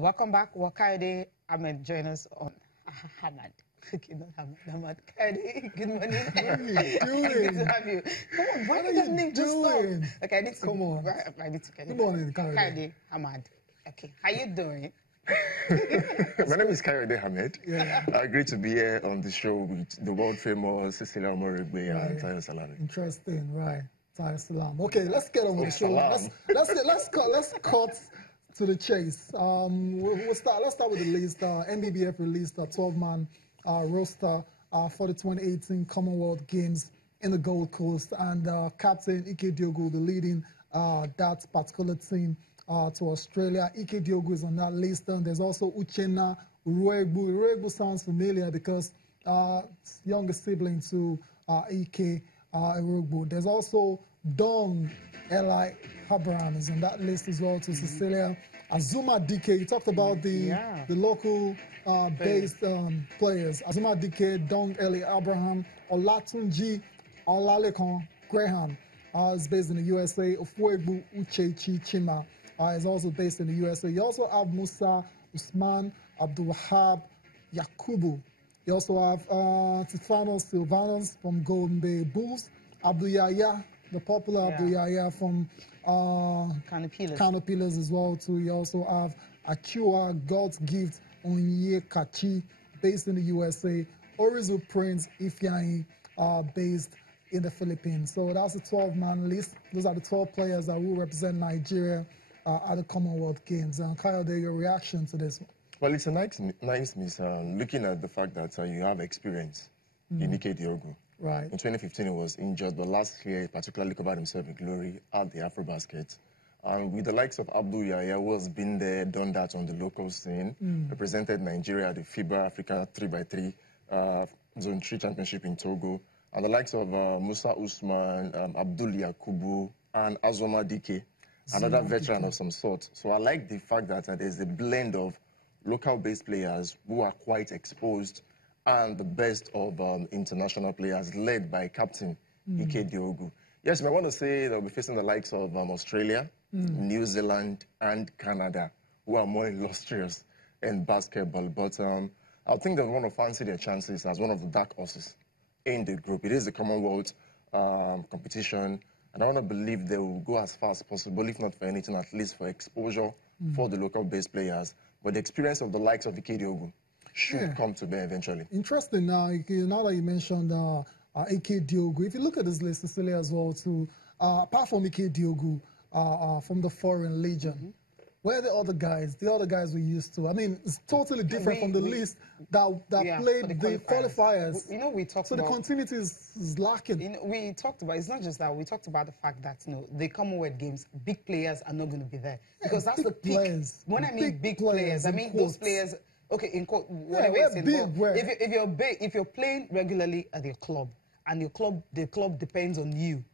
Welcome back. Wakayode Ahmed join us on Hamad. Okay, not Hamad. Hamad. Kayode, good morning. What are you doing? Good to have you. Come on, why did that name just stop? Okay, I need to. Come on. I need to. Good morning, Kayode. Kayode Ahmed. Okay, how you doing? My name is Kayode Ahmed. Yeah. Great to be here on the show with the world famous Cecilia Omoregbe and Tayo Salami. Interesting, right? Tayo Salami. Okay, let's get on with the show. Let's cut to the chase. Let's start with the list. NBBF released a 12-man roster for the 2018 Commonwealth Games in the Gold Coast, and Captain Ike Diogo, the leading that particular team to Australia. Ike Diogo is on that list. And there's also Uchenna Uruegbu. Uruegbu sounds familiar because younger sibling to Ike Uruegbu. There's also Dong Eli Abraham is on that list as well to Cecilia. Azuma Dike, you talked about the local based players. Azuma Dike, Dong Eli Abraham, Olatunji Olalekan Graham is based in the USA. Ofuegbu Uchechi Chima is also based in the USA. You also have Musa Usman Abdul Wahab Yakubu. You also have Tifano Silvanos from Golden Bay Bulls. Abdul Yahya, the popular Abdul Yahya from Canopilas as well too. You also have Akua God's Gift Onyekachi, based in the USA. Orizu Prince Ifeanyi, based in the Philippines. So that's a 12-man list. Those are the 12 players that will represent Nigeria at the Commonwealth Games. And Kayode, your reaction to this? Well, it's a nice miss, looking at the fact that you have experience in Ike Diogo. Right. In 2015, he was injured, but last year he particularly covered himself in glory at the AfroBasket. And with the likes of Abdul Yahya, who has been there, done that on the local scene, represented Nigeria at the FIBA Africa 3x3 Zone 3 Championship in Togo, and the likes of Musa Usman, Abdul Yakubu, and Azoma Dike, another veteran of some sort. So I like the fact that there's a blend of local-based players who are quite exposed and the best of international players, led by Captain Ike Diogo. Yes, I want to say they'll be facing the likes of Australia, New Zealand, and Canada, who are more illustrious in basketball. But I think they want to fancy their chances as one of the dark horses in the group. It is a Commonwealth competition, and I want to believe they will go as far as possible, if not for anything, at least for exposure for the local-based players. But the experience of the likes of Ike Diogo should come to bear eventually. Interesting. Now that you mentioned Ike Diogo, if you look at this list, Cecilia, as well, too, apart from Ike Diogo from the Foreign Legion, where are the other guys? The other guys we used to. I mean, it's totally different from the list that played the qualifiers. You know, we talked about... So the continuity is lacking. You know, we talked about... It's not just that. We talked about the fact that, you know, the Commonwealth Games, big players are not going to be there. Because that's the peak. Players. When I mean big players, I mean those players... Okay, in quote, whatever we're it's in, big, if you're playing regularly at your club, and the club depends on you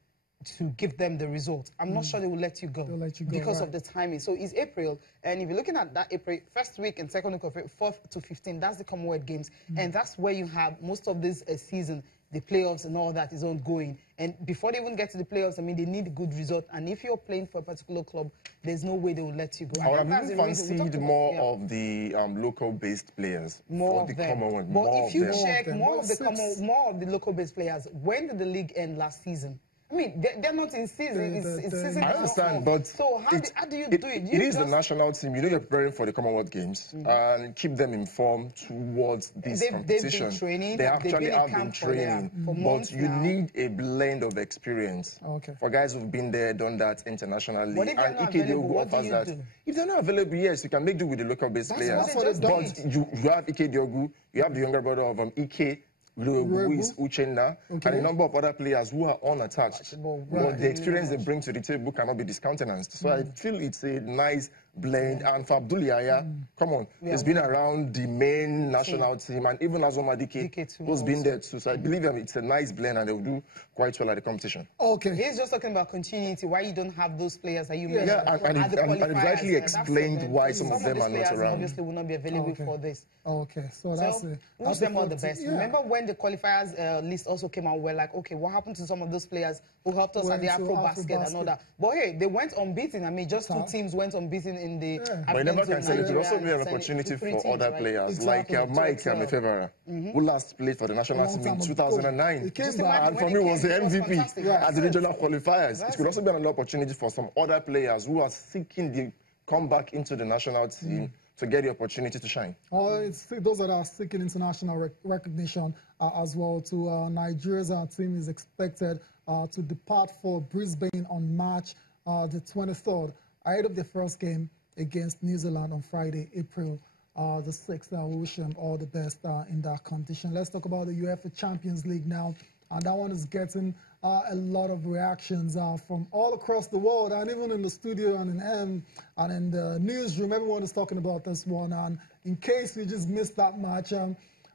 to give them the result, I'm not sure they will let you go. They'll let you go, because of the timing. So it's April, and if you're looking at that April, first week and second week of April, 4th to 15th, that's the Commonwealth Games, and that's where you have most of this season. The playoffs and all that is ongoing. And before they even get to the playoffs, I mean, they need a good result. And if you're playing for a particular club, there's no way they will let you go. I would have fancied more of the local-based players for the Commonwealth. But if you check more of the local-based players, when did the league end last season? I mean, they're not in season. It's season. I understand, but so how do you do it? It is the national team. You know, you're preparing for the Commonwealth Games and keep them informed towards this competition. They've been training. They actually have been training, but you need a blend of experience for guys who've been there, done that internationally. But if and Ike Diogo offers that. If they're not available, yes, you can make do with the local-based players. But you have Ike Diogo, you have the younger brother of Ike, who is Uchenna, and a number of other players who are unattached. But the experience they bring to the table cannot be discountenanced. So I feel it's a nice blend. And for Abdul Yahya, come on, he's been around the main national team, and even Azoma Dike, who's been there too. So I believe it's a nice blend, and they'll do quite well at the competition. Okay. He's just talking about continuity, why you don't have those players that you mentioned. Yeah, and rightly explained why some of them are not around. Obviously will not be available for this. Okay, so that's it. Wish them all the best. Remember when the qualifiers list also came out, we're like, okay, what happened to some of those players who helped us at the AfroBasket and all that? But hey, they went unbeaten. I mean, just two teams went unbeaten in the But you never can say it will also be an opportunity for other players, like Mike Mefevera, who last played for the national team in 2009. And for me was the MVP at the regional qualifiers. It could also be an opportunity for some other players who are seeking the comeback into the national team to get the opportunity to shine. It's those that are seeking international recognition as well. Nigeria's team is expected to depart for Brisbane on March the 23rd, ahead of their first game against New Zealand on Friday, April the 6th. We wish them all the best in that condition. Let's talk about the UEFA Champions League now. And that one is getting a lot of reactions from all across the world, and even in the studio and in the newsroom. Everyone is talking about this one. And in case you just missed that match,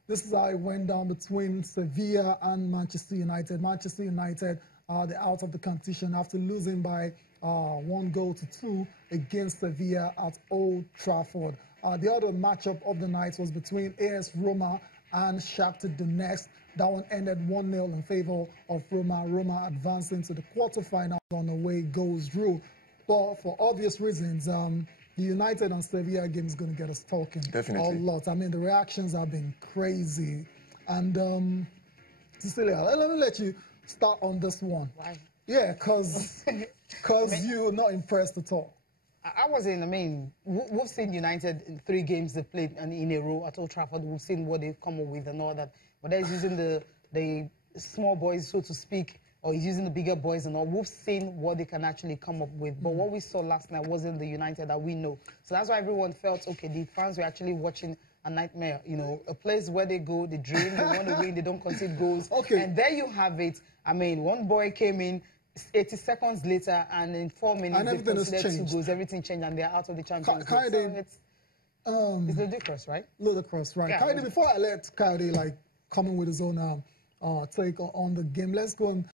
this is how it went down between Sevilla and Manchester United. Manchester United, they're out of the competition after losing by 1-2 against Sevilla at Old Trafford. The other matchup of the night was between AS Roma and Shakhtar Donetsk. That one ended 1-0 in favor of Roma. Roma advancing to the quarterfinals on away goals rule. But for obvious reasons, the United and Sevilla game is going to get us talking Definitely. a lot. I mean, the reactions have been crazy. And Cecilia, let me let you start on this one. Why? Yeah, because you're not impressed at all. I wasn't. I mean, we've seen United in 3 games they played in a row at Old Trafford. We've seen what they've come up with and all that. But there's using the small boys, so to speak, or he's using the bigger boys and all. We've seen what they can actually come up with. But what we saw last night wasn't the United that we know. So that's why everyone felt, okay, the fans were actually watching a nightmare. You know, a place where they go, they dream, they want to win, they don't concede goals. Okay. And there you have it. I mean, one boy came in 80 seconds later, and in 4 minutes, they conceded 2 goals. Everything changed, and they're out of the Champions League. So it's ludicrous, right? Ludicrous, right? Yeah, Kaide, before I let Kaide, come in with his own take on the game, let's go and